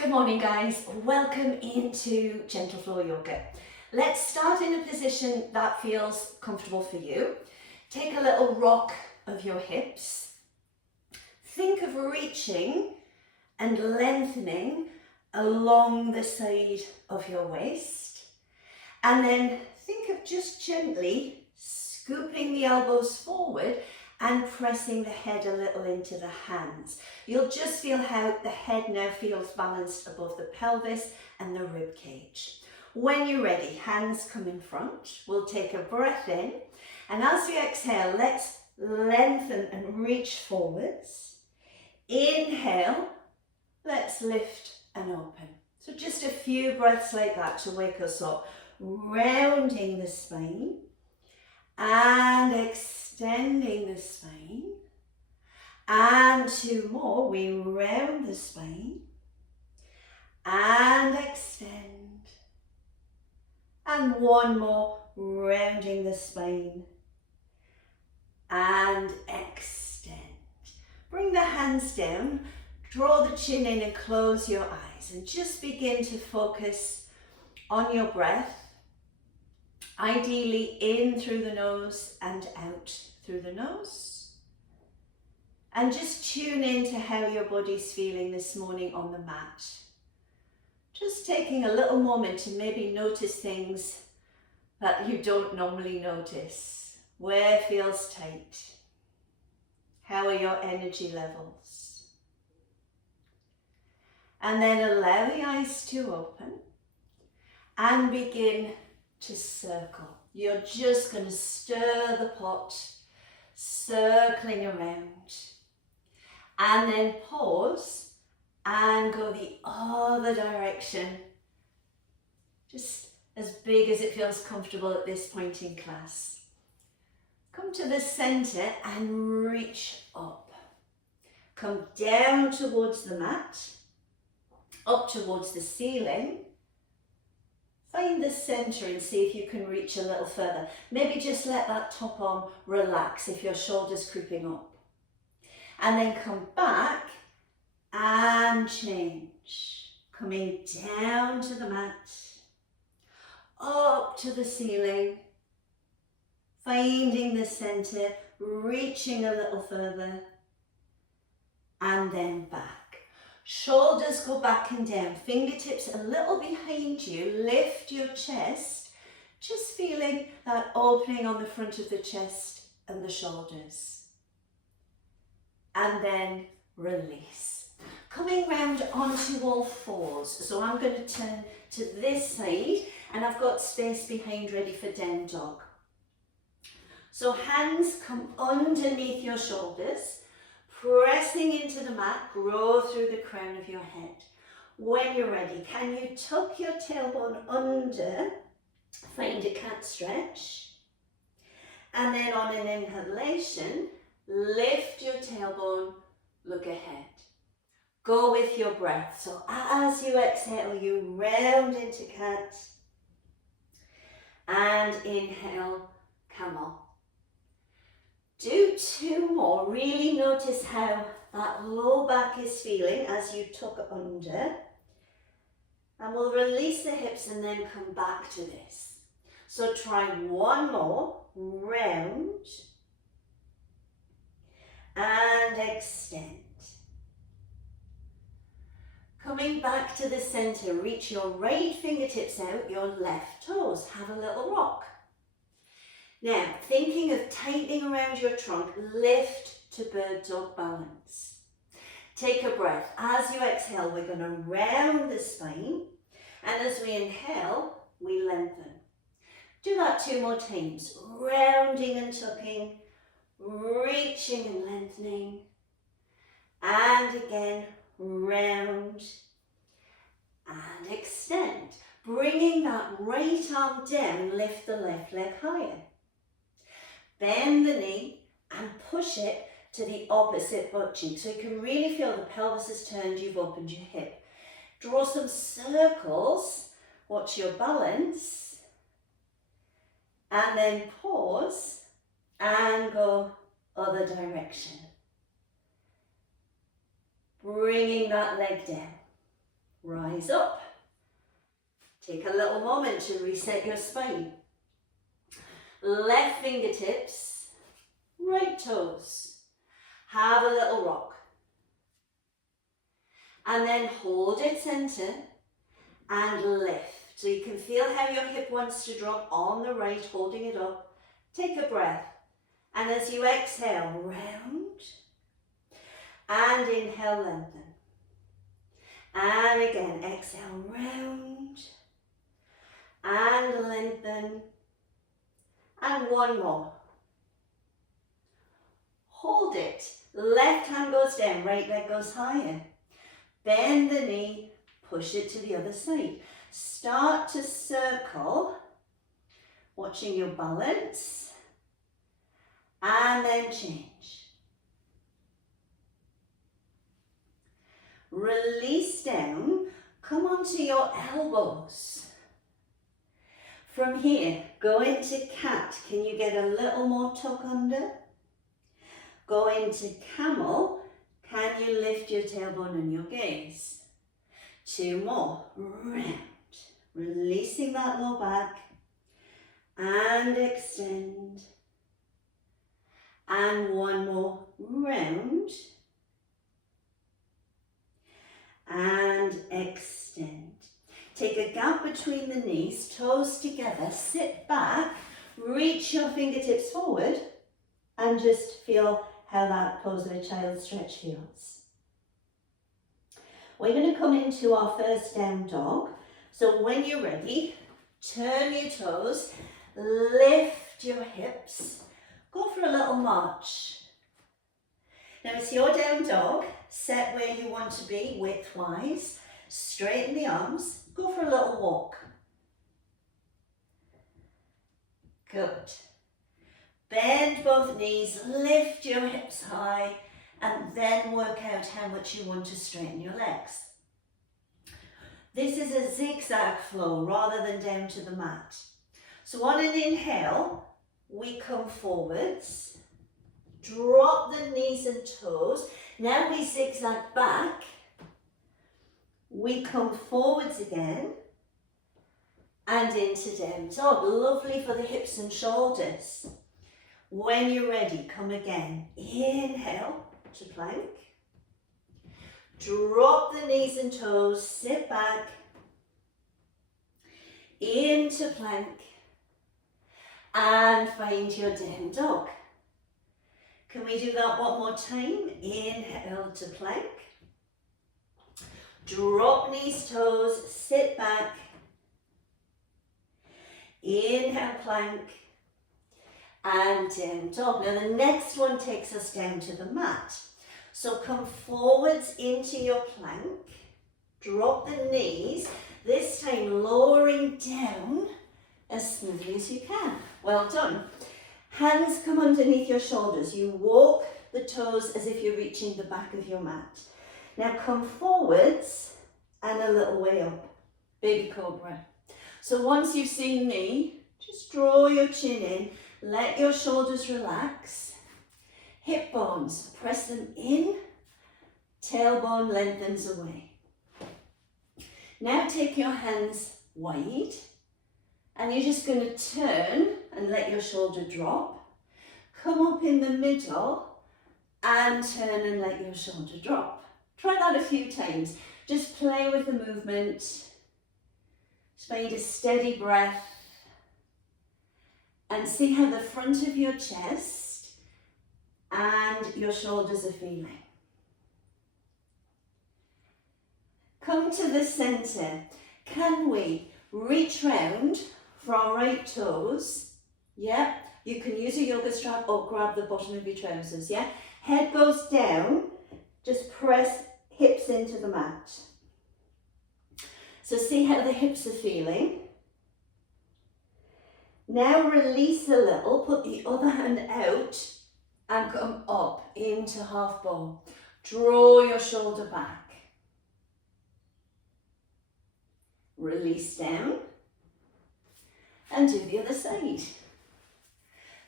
Good morning, guys. Welcome into Gentle Flow Yoga. Let's start in a position that feels comfortable for you. Take a little rock of your hips. Think of reaching and lengthening along the side of your waist. And then think of just gently scooping the elbows forward and pressing the head a little into the hands. You'll just feel how the head now feels balanced above the pelvis and the rib cage. When you're ready, hands come in front. We'll take a breath in, and as we exhale, let's lengthen and reach forwards. Inhale, let's lift and open. So just a few breaths like that to wake us up, rounding the spine and extending the spine, and two more. We round the spine and extend, and one more, rounding the spine and extend. Bring the hands down, draw the chin in and close your eyes, and just begin to focus on your breath. Ideally in through the nose and out through the nose. And just tune in to how your body's feeling this morning on the mat. Just taking a little moment to maybe notice things that you don't normally notice. Where feels tight? How are your energy levels? And then allow the eyes to open and begin to circle. You're just going to stir the pot, circling around, and then pause and go the other direction, just as big as it feels comfortable at this point in class. Come to the center and reach up. Come down towards the mat, up towards the ceiling. Find the center and see if you can reach a little further. Maybe just let that top arm relax if your shoulder's creeping up. And then come back and change. Coming down to the mat, up to the ceiling, finding the center, reaching a little further, and then back. Shoulders go back and down, fingertips a little behind you, lift your chest, just feeling that opening on the front of the chest and the shoulders. And then release. Coming round onto all fours. So I'm going to turn to this side and I've got space behind ready for down dog. So hands come underneath your shoulders. Pressing into the mat, grow through the crown of your head. When you're ready, can you tuck your tailbone under, find a cat stretch, and then on an inhalation, lift your tailbone, look ahead. Go with your breath. So as you exhale, you round into cat, and inhale, camel. Do two more. Really notice how that low back is feeling as you tuck under. And we'll release the hips and then come back to this. So try one more. Round. And extend. Coming back to the center, reach your right fingertips out, your left toes. Have a little rock. Now, thinking of tightening around your trunk, lift to bird dog balance. Take a breath. As you exhale, we're going to round the spine. And as we inhale, we lengthen. Do that two more times. Rounding and tucking, reaching and lengthening. And again, round and extend. Bringing that right arm down, lift the left leg higher. Bend the knee and push it to the opposite butt cheek. So you can really feel the pelvis has turned, you've opened your hip. Draw some circles, watch your balance, and then pause and go other direction. Bringing that leg down. rise up. Take a little moment to reset your spine. Left fingertips, right toes. Have a little rock. And then hold it center and lift. So you can feel how your hip wants to drop on the right, holding it up. Take a breath. And as you exhale, round. And inhale, lengthen. And again, exhale, round. And lengthen. And one more. Hold it. Left hand goes down, right leg goes higher. Bend the knee, push it to the other side. Start to circle, watching your balance, and then change. Release down, come onto your elbows. From here, go into cat. Can you get a little more tuck under? Go into camel. Can you lift your tailbone and your gaze? 2 more. Round. Releasing that low back. And extend. And 1 more. Round. And extend. Take a gap between the knees, toes together, sit back, reach your fingertips forward, and just feel how that pose of a child stretch feels. We're going to come into our first down dog. So when you're ready, turn your toes, lift your hips, go for a little march. Now it's your down dog, set where you want to be widthwise, straighten the arms, go for a little walk. Good. Bend both knees, lift your hips high, and then work out how much you want to straighten your legs. This is a zigzag flow rather than down to the mat. So on an inhale, we come forwards, drop the knees and toes. Now we zigzag back. We come forwards again and into down dog. Lovely for the hips and shoulders. When you're ready, come again. Inhale to plank. Drop the knees and toes, sit back. Into plank. And find your down dog. Can we do that one more time? Inhale to plank. Drop knees, toes, sit back. Inhale, plank. And down dog. Now the next one takes us down to the mat. So come forwards into your plank. Drop the knees. This time lowering down as smoothly as you can. Well done. Hands come underneath your shoulders. You walk the toes as if you're reaching the back of your mat. Now come forwards and a little way up. Baby cobra. So once you've seen me, just draw your chin in. Let your shoulders relax. Hip bones, press them in. Tailbone lengthens away. Now take your hands wide. And you're just going to turn and let your shoulder drop. Come up in the middle and turn and let your shoulder drop. Try that a few times. Just play with the movement. Just find a steady breath. And see how the front of your chest and your shoulders are feeling. Come to the center. Can we reach round for our right toes? Yeah. You can use a yoga strap or grab the bottom of your trousers. Yeah. Head goes down. Just press hips into the mat. So see how the hips are feeling. Now release a little, put the other hand out and come up into half bow. Draw your shoulder back. Release down and do the other side.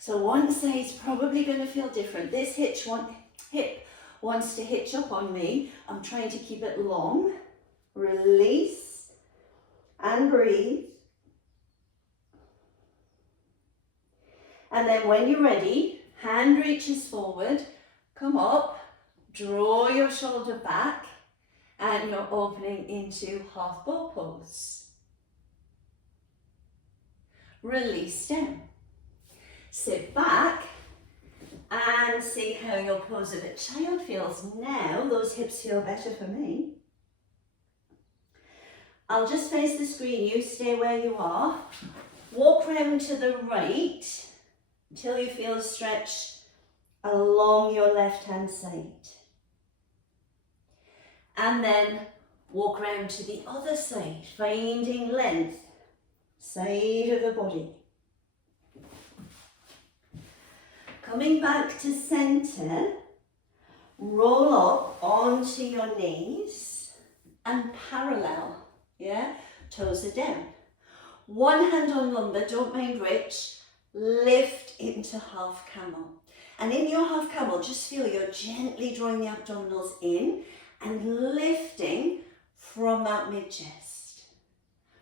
So one side's probably going to feel different. This hip wants to hitch up on me. I'm trying to keep it long. Release and breathe. And then when you're ready, hand reaches forward, come up, draw your shoulder back, and you're opening into half bow pose. Release down. Sit back and see how your pose of a child feels. Now those hips feel better for me. I'll just face the screen, you stay where you are. Walk round to the right until you feel a stretch along your left hand side. And then walk round to the other side, finding length, side of the body. Coming back to centre, roll up onto your knees and parallel, yeah? Toes are down. One hand on lumbar, don't mind which, lift into half camel. And in your half camel, just feel you're gently drawing the abdominals in and lifting from that mid-chest.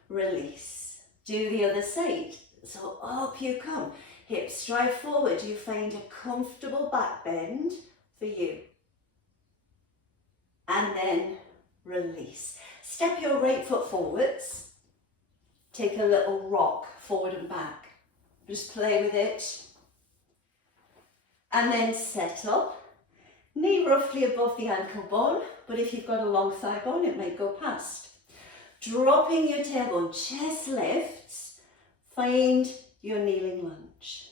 Release. Do the other side. So up you come. Hips drive forward. You find a comfortable back bend for you. And then release. Step your right foot forwards. Take a little rock forward and back. Just play with it. And then set up. Knee roughly above the ankle bone, but if you've got a long thigh bone, it might go past. Dropping your tailbone, chest lifts, find your kneeling lunge.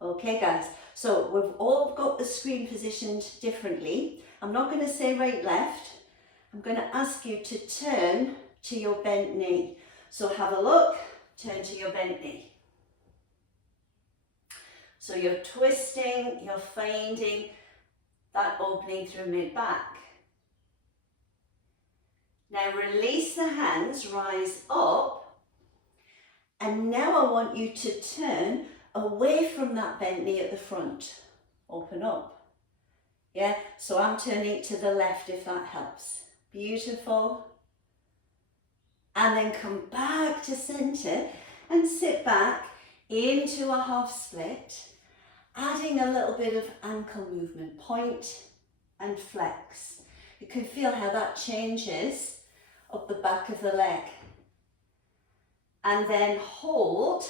Okay guys, so we've all got the screen positioned differently. I'm not going to say right, left. I'm going to ask you to turn to your bent knee. So have a look, turn to your bent knee. So you're twisting, you're finding that opening through mid-back. Now release the hands, rise up, and now I want you to turn away from that bent knee at the front. Open up. Yeah, so I'm turning to the left if that helps. Beautiful. And then come back to centre and sit back into a half split, adding a little bit of ankle movement, point and flex. You can feel how that changes up the back of the leg. And then hold,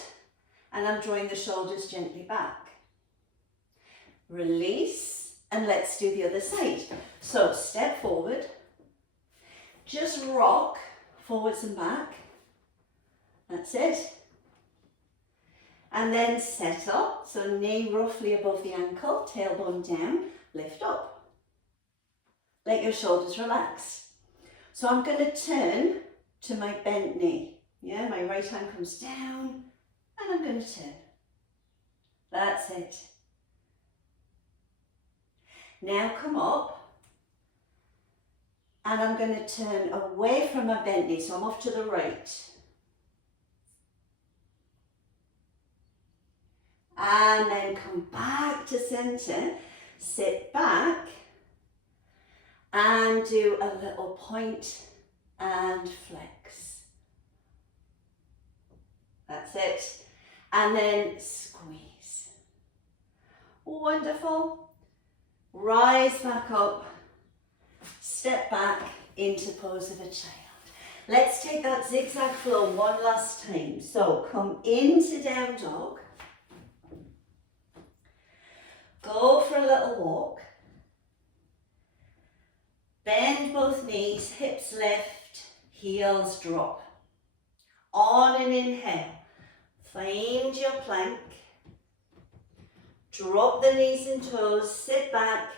and I'm drawing the shoulders gently back. Release, and let's do the other side. So step forward, just rock forwards and back. That's it. And then set up, so knee roughly above the ankle, tailbone down, lift up. Let your shoulders relax. So I'm going to turn to my bent knee. Yeah, my right hand comes down and I'm going to turn. That's it. Now come up and I'm going to turn away from my bent knee, so I'm off to the right. And then come back to centre, sit back and do a little point and flex. That's it. And then squeeze. Wonderful. Rise back up, step back into pose of a child. Let's take that zigzag flow one last time. So come into down dog. Go for a little walk. Bend both knees, hips lift, heels drop. On an inhale, find your plank. Drop the knees and toes, sit back.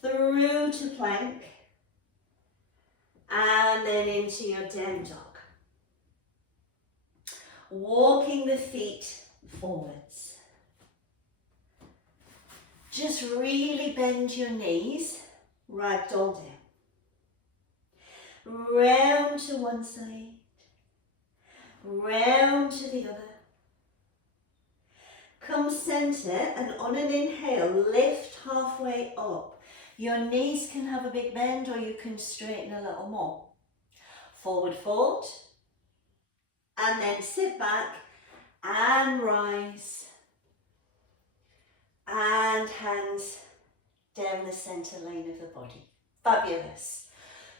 Through to plank. And then into your down dog. Walking the feet forwards. Just really bend your knees, ragdoll down. Round to one side, round to the other. Come centre and on an inhale, lift halfway up. Your knees can have a big bend or you can straighten a little more. Forward fold. And then sit back and rise. And hands down the center lane of the body. Fabulous.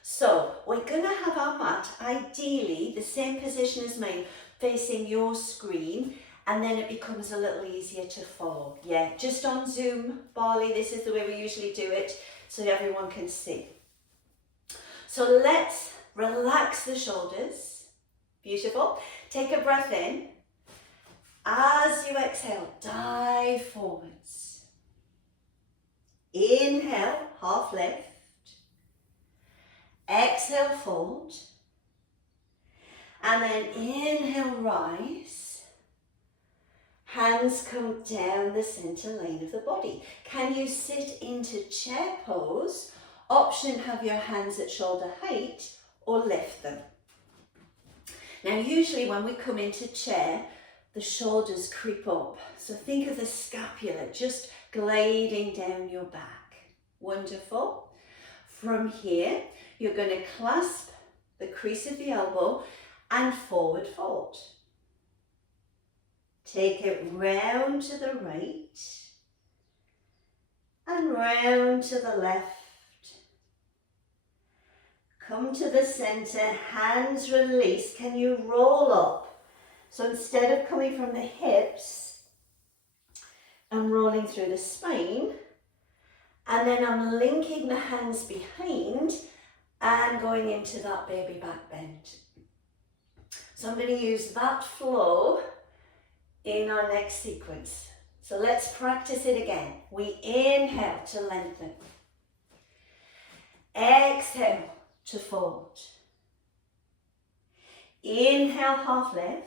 So we're going to have our mat, ideally the same position as mine, facing your screen, and then it becomes a little easier to follow. Yeah, just on Zoom, Bali, this is the way we usually do it, so everyone can see. So let's relax the shoulders. Beautiful. Take a breath in. As you exhale, dive forwards. Inhale, half lift. Exhale, fold. And then inhale, rise. Hands come down the center lane of the body. Can you sit into chair pose? Option, have your hands at shoulder height or lift them. Now, usually when we come into chair, the shoulders creep up. So think of the scapula just gliding down your back. Wonderful. From here, you're going to clasp the crease of the elbow and forward fold. Take it round to the right and round to the left. Come to the center, hands release. Can you roll up? So instead of coming from the hips, I'm rolling through the spine, and then I'm linking the hands behind and going into that baby back bend. So I'm going to use that flow in our next sequence. So let's practice it again. We inhale to lengthen. Exhale to fold. Inhale, half lift.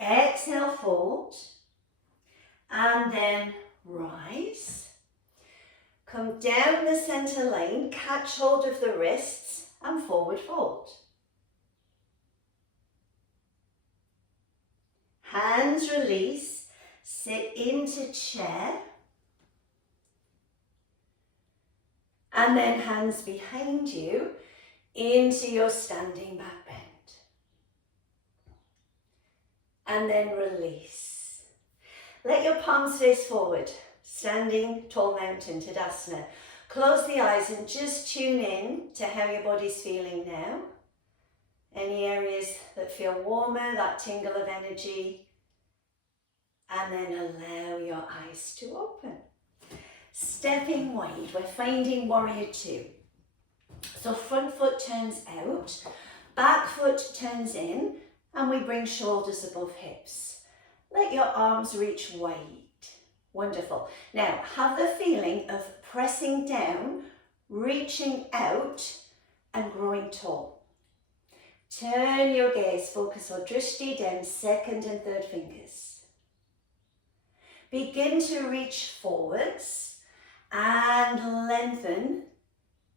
Exhale, fold. And then rise. Come down the center lane, catch hold of the wrists and forward fold. Hands release, sit into chair. And then hands behind you into your standing back bend. And then release. Let your palms face forward, standing tall mountain, Tadasana. Close the eyes and just tune in to how your body's feeling now. Any areas that feel warmer, that tingle of energy. And then allow your eyes to open. Stepping wide, we're finding warrior two. So front foot turns out, back foot turns in, and we bring shoulders above hips. Let your arms reach wide. Wonderful. Now, have the feeling of pressing down, reaching out, and growing tall. Turn your gaze, focus on drishti down second and third fingers. Begin to reach forwards and lengthen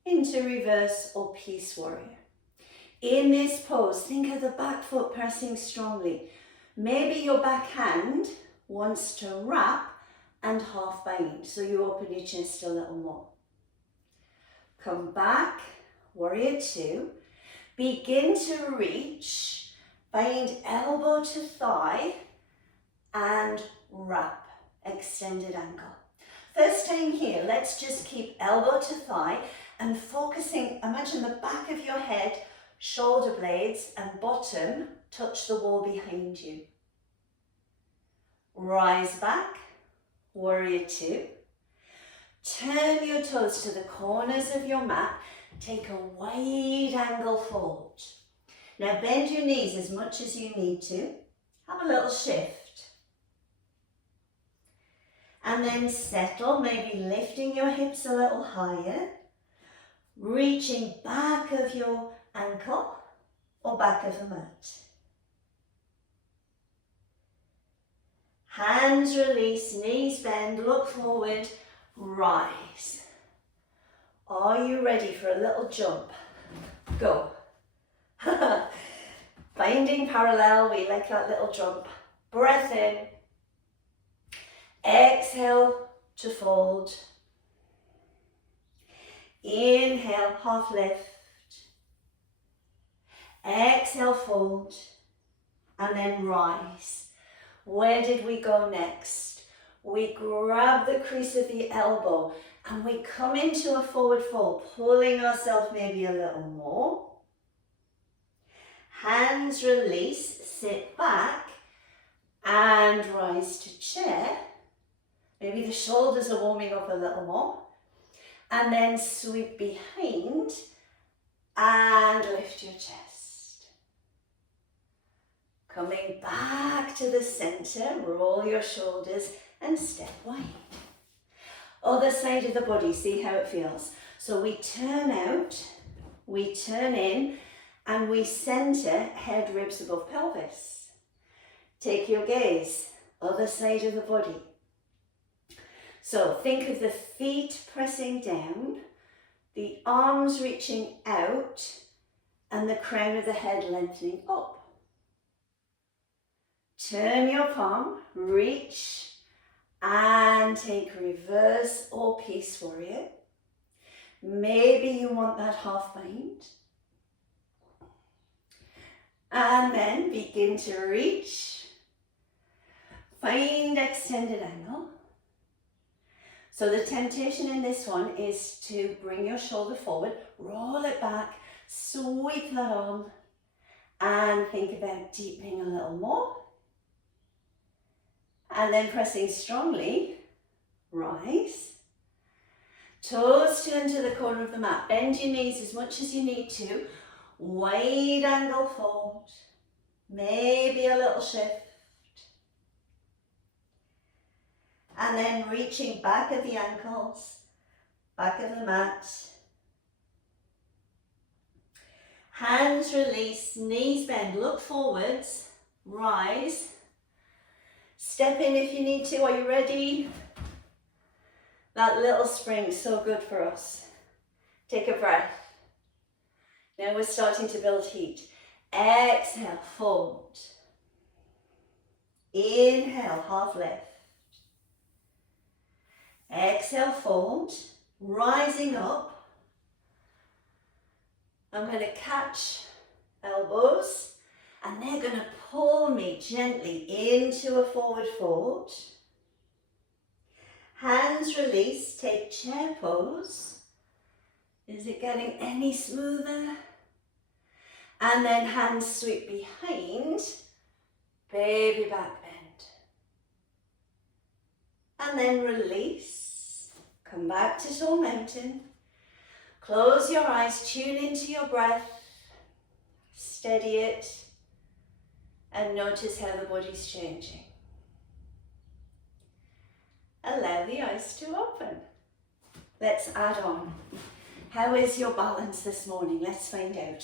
into reverse or peace warrior. In this pose, think of the back foot pressing strongly. Maybe your back hand wants to wrap and half bind, so you open your chest a little more. Come back, warrior two. Begin to reach, bind elbow to thigh and wrap, extended ankle. First time here, let's just keep elbow to thigh and focusing, imagine the back of your head, shoulder blades and bottom touch the wall behind you. Rise back, warrior two. Turn your toes to the corners of your mat. Take a wide angle fold. Now bend your knees as much as you need to. Have a little shift. And then settle, maybe lifting your hips a little higher. Reaching back of your ankle or back of the mat. Hands release, knees bend, look forward, rise. Are you ready for a little jump? Go. Binding parallel, we like that little jump. Breath in. Exhale to fold. Inhale, half lift. Exhale, fold. And then rise. Where did we go next? We grab the crease of the elbow and we come into a forward fold, pulling ourselves maybe a little more. Hands release, sit back and rise to chair. Maybe the shoulders are warming up a little more. And then sweep behind and lift your chest. Coming back to the center, roll your shoulders and step wide. Other side of the body, see how it feels. So we turn out, we turn in, and we center head, ribs above pelvis. Take your gaze, other side of the body. So think of the feet pressing down, the arms reaching out, and the crown of the head lengthening up. Turn your palm, reach, and take reverse or peace warrior. Maybe you want that half bind. And then begin to reach. Find extended angle. So the temptation in this one is to bring your shoulder forward, roll it back, sweep that arm, and think about deepening a little more. And then pressing strongly, rise. Toes turn to the corner of the mat. Bend your knees as much as you need to. Wide angle fold. Maybe a little shift. And then reaching back of the ankles, back of the mat. Hands release, knees bend, look forwards, rise. Step in if you need to. Are you ready? That little spring, so good for us. Take a breath. Now we're starting to build heat. Exhale, fold. Inhale, half lift. Exhale, fold. Rising up. I'm going to catch elbows. And they're going to pull me gently into a forward fold. Hands release, take chair pose. Is it getting any smoother? And then hands sweep behind, baby back bend. And then release, come back to tall mountain. Close your eyes, tune into your breath, steady it. And notice how the body's changing. Allow the eyes to open. Let's add on. How is your balance this morning? Let's find out.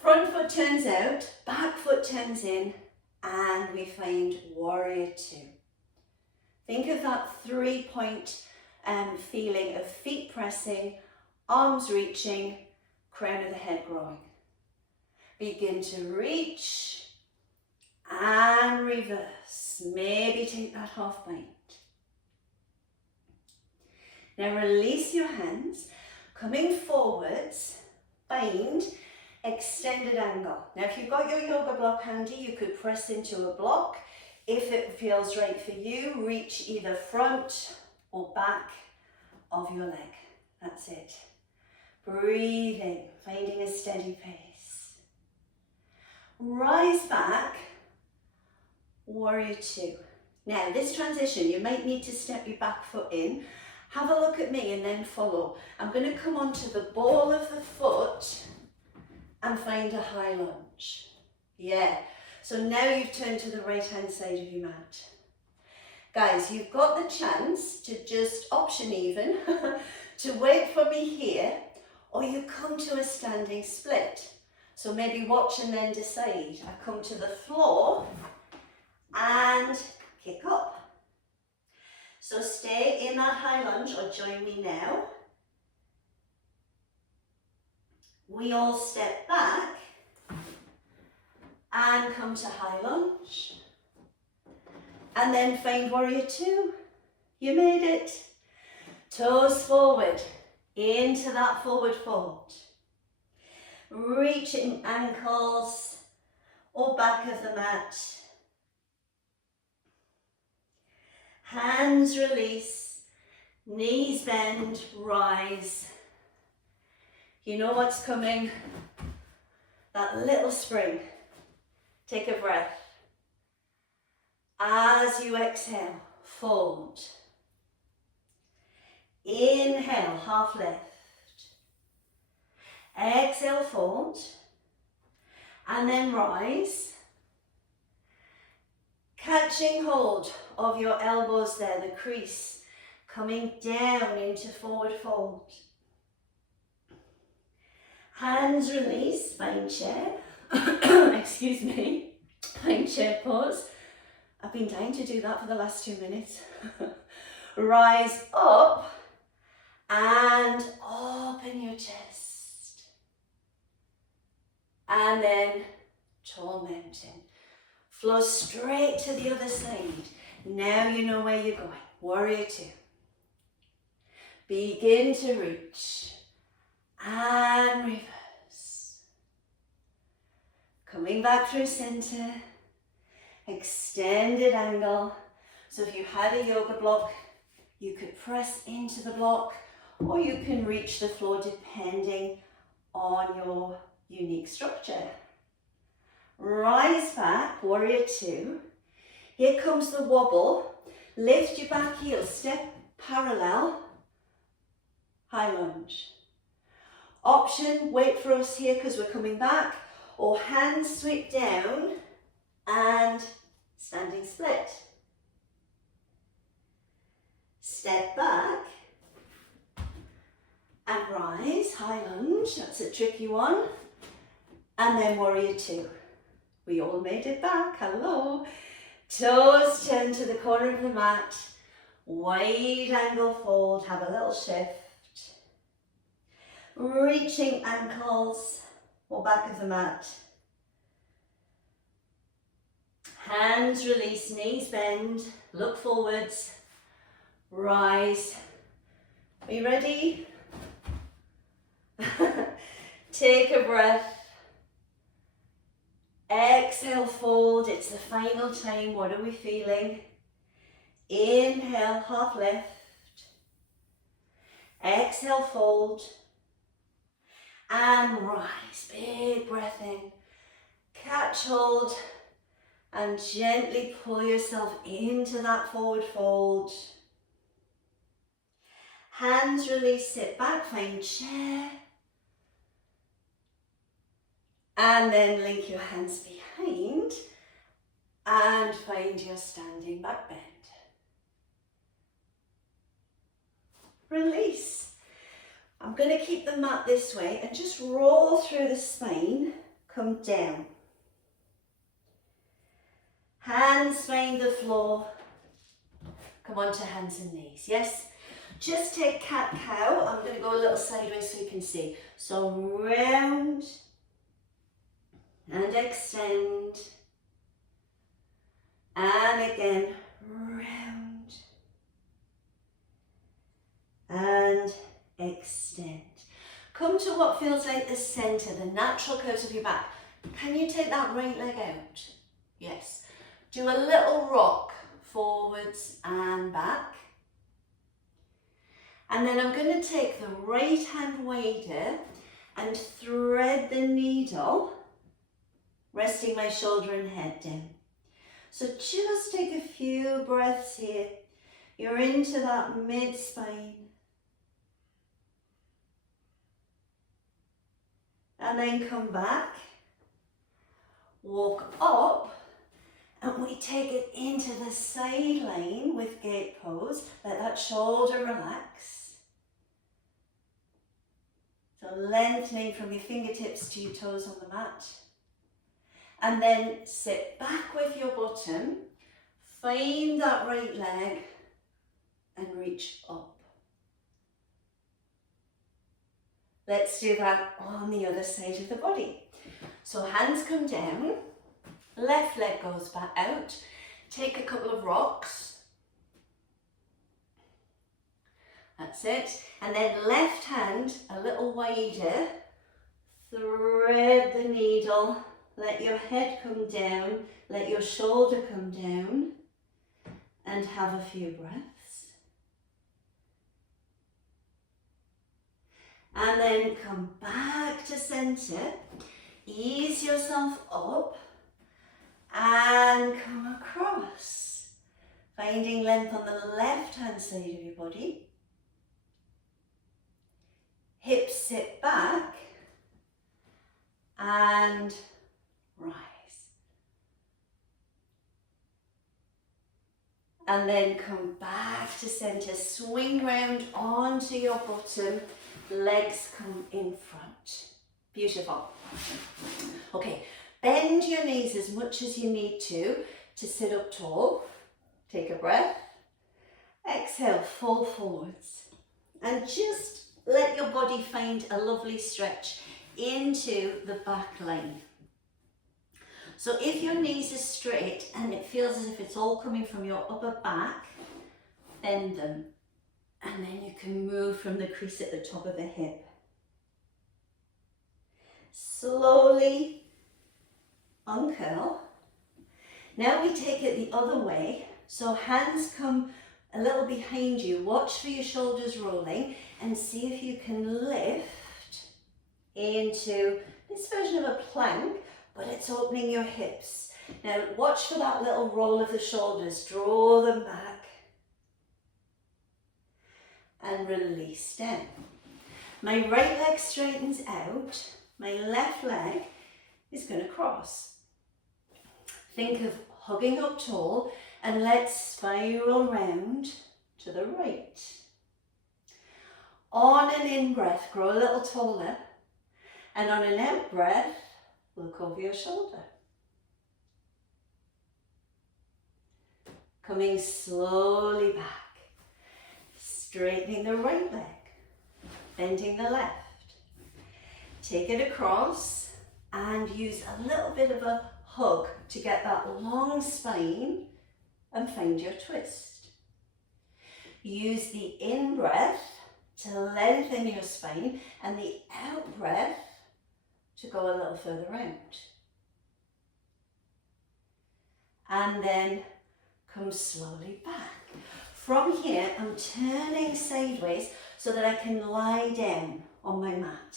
Front foot turns out, back foot turns in, and we find warrior two. Think of that 3-point feeling of feet pressing, arms reaching, crown of the head growing. Begin to reach. And reverse. Maybe take that half bind. Now release your hands, coming forwards, bind, extended angle. Now if you've got your yoga block handy, you could press into a block. If it feels right for you, reach either front or back of your leg. That's it. Breathing, finding a steady pace. Rise back. Warrior two. Now this transition, you might need to step your back foot in. Have a look at me and then follow. I'm going to come onto the ball of the foot and find a high lunge. Yeah. So now you've turned to the right hand side of your mat. Guys, you've got the chance to just option even to wait for me here, or you come to a standing split. So maybe watch and then decide. I come to the floor and kick up. So stay in that high lunge or join me now. We all step back and come to high lunge. And then find warrior two. You made it. Toes forward. into that forward fold. Reaching ankles or back of the mat. Hands release, knees bend, rise. You know what's coming, that little spring. Take a breath. As you exhale, fold. Inhale, half lift. Exhale, fold. And then rise. Catching hold of your elbows there, the crease, coming down into forward fold. Hands release, spine chair. Excuse me, spine chair pose. I've been dying to do that for the last 2 minutes. Rise up and open your chest. And then tall mountain. Flow straight to the other side. Now you know where you're going. Warrior two. Begin to reach and reverse. Coming back through center. Extended angle. So if you had a yoga block, you could press into the block or you can reach the floor depending on your unique structure. Rise back, warrior two. Here comes the wobble. Lift your back heel, step parallel, high lunge. Option, wait for us here because we're coming back, or hands sweep down and standing split. Step back and rise, high lunge, that's a tricky one. And then warrior two. We all made it back, hello. Toes turn to the corner of the mat. Wide angle fold, have a little shift. Reaching ankles or back of the mat. Hands release, knees bend, look forwards, rise. Are you ready? Take a breath. Exhale, fold. It's the final time. What are we feeling? Inhale, half lift. Exhale, fold. And rise. Big breath in. Catch hold. And gently pull yourself into that forward fold. Hands release, sit back, find chair. And then link your hands behind and find your standing back bend. Release. I'm going to keep the mat this way and just roll through the spine, come down. Hands find the floor. Come on to hands and knees, yes? Just take cat-cow. I'm going to go a little sideways so you can see. So round and extend. And again, round and extend. Come to what feels like the center, the natural curves of your back. Can you take that right leg out? Yes. Do a little rock forwards and back. And then I'm going to take the right hand wader and thread the needle, resting my shoulder and head down. So just take a few breaths here. You're into that mid-spine. And then come back, walk up, and we take it into the side line with gate pose. Let that shoulder relax. So lengthening from your fingertips to your toes on the mat. And then sit back with your bottom, find that right leg and reach up. Let's do that on the other side of the body. So hands come down, left leg goes back out. Take a couple of rocks. That's it. And then left hand a little wider. Thread the needle. Let your head come down. Let your shoulder come down. And have a few breaths. And then come back to center. Ease yourself up. And come across. Finding length on the left hand side of your body. Hips sit back. And rise. And then come back to center. Swing round onto your bottom. Legs come in front. Beautiful. Okay, bend your knees as much as you need to sit up tall. Take a breath. Exhale, fall forwards. And just let your body find a lovely stretch into the back line. So if your knees are straight and it feels as if it's all coming from your upper back, bend them. And then you can move from the crease at the top of the hip. Slowly uncurl. Now we take it the other way. So hands come a little behind you. Watch for your shoulders rolling and see if you can lift into this version of a plank, but it's opening your hips. Now watch for that little roll of the shoulders. Draw them back. And release down. My right leg straightens out. My left leg is going to cross. Think of hugging up tall and let's spiral round to the right. On an in breath, grow a little taller. And on an out breath, look over your shoulder. Coming slowly back. Straightening the right leg, bending the left. Take it across and use a little bit of a hug to get that long spine and find your twist. Use the in breath to lengthen your spine and the out breath to go a little further out. And then come slowly back. From here, I'm turning sideways so that I can lie down on my mat.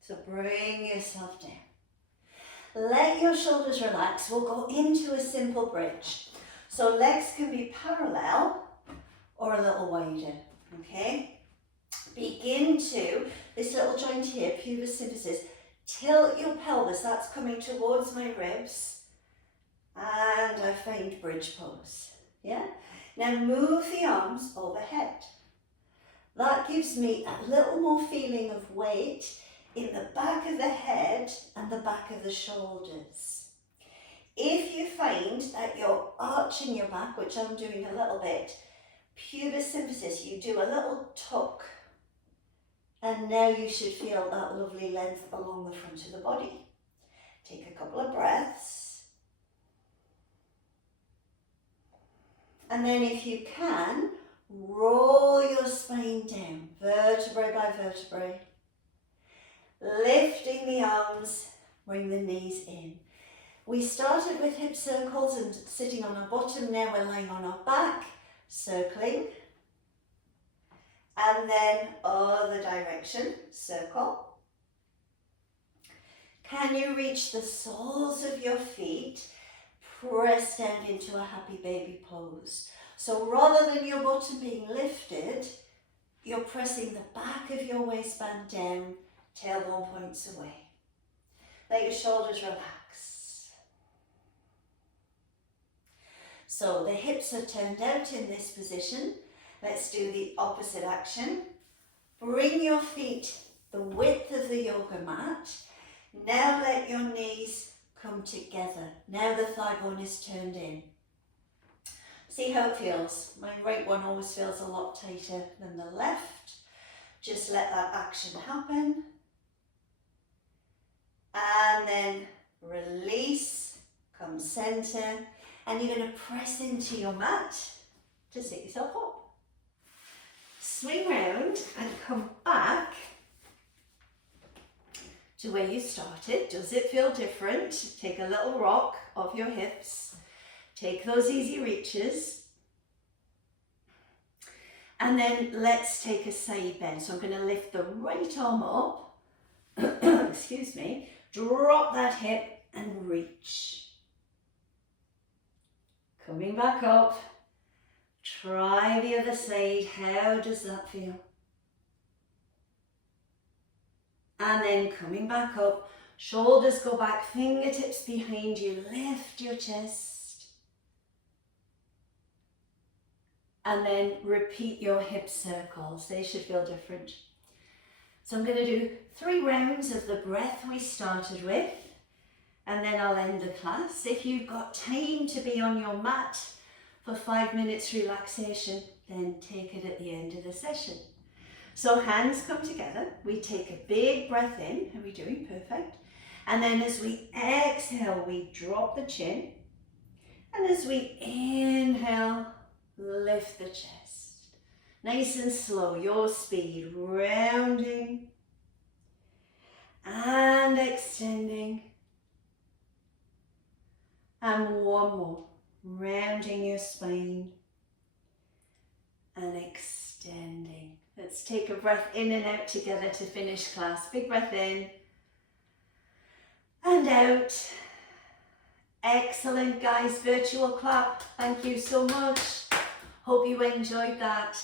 So bring yourself down. Let your shoulders relax. We'll go into a simple bridge. So legs can be parallel or a little wider, okay? Begin to, this little joint here, pubis symphysis, tilt your pelvis, that's coming towards my ribs. And I find bridge pose, yeah? Now move the arms overhead. That gives me a little more feeling of weight in the back of the head and the back of the shoulders. If you find that you're arching your back, which I'm doing a little bit, pubis symphysis, you do a little tuck. And now you should feel that lovely length along the front of the body. Take a couple of breaths. And then if you can, roll your spine down, vertebrae by vertebrae. Lifting the arms, bring the knees in. We started with hip circles and sitting on our bottom, now we're lying on our back, circling. And then other direction, circle. Can you reach the soles of your feet? Press down into a happy baby pose. So rather than your bottom being lifted, you're pressing the back of your waistband down, tailbone points away. Let your shoulders relax. So the hips are turned out in this position. Let's do the opposite action. Bring your feet the width of the yoga mat. Now let your knees come together. Now the thigh bone is turned in. See how it feels. My right one always feels a lot tighter than the left. Just let that action happen. And then release, come center. And you're going to press into your mat to sit yourself up. swing round and come back to where you started. Does it feel different? Take a little rock of your hips. Take those easy reaches. And then let's take a side bend. So I'm going to lift the right arm up. Excuse me. Drop that hip and reach. Coming back up. Try the other side. How does that feel? And then coming back up, shoulders go back, fingertips behind you, lift your chest. And then repeat your hip circles. They should feel different. So I'm going to do 3 rounds of the breath we started with, and then I'll end the class. If you've got time to be on your mat for 5 minutes relaxation, then take it at the end of the session. So hands come together, we take a big breath in, are we doing perfect? And then as we exhale, we drop the chin. And as we inhale, lift the chest. Nice and slow, your speed, rounding and extending. And one more, rounding your spine and extending. Let's take a breath in and out together to finish class. Big breath in and out. Excellent, guys. Virtual clap. Thank you so much. Hope you enjoyed that.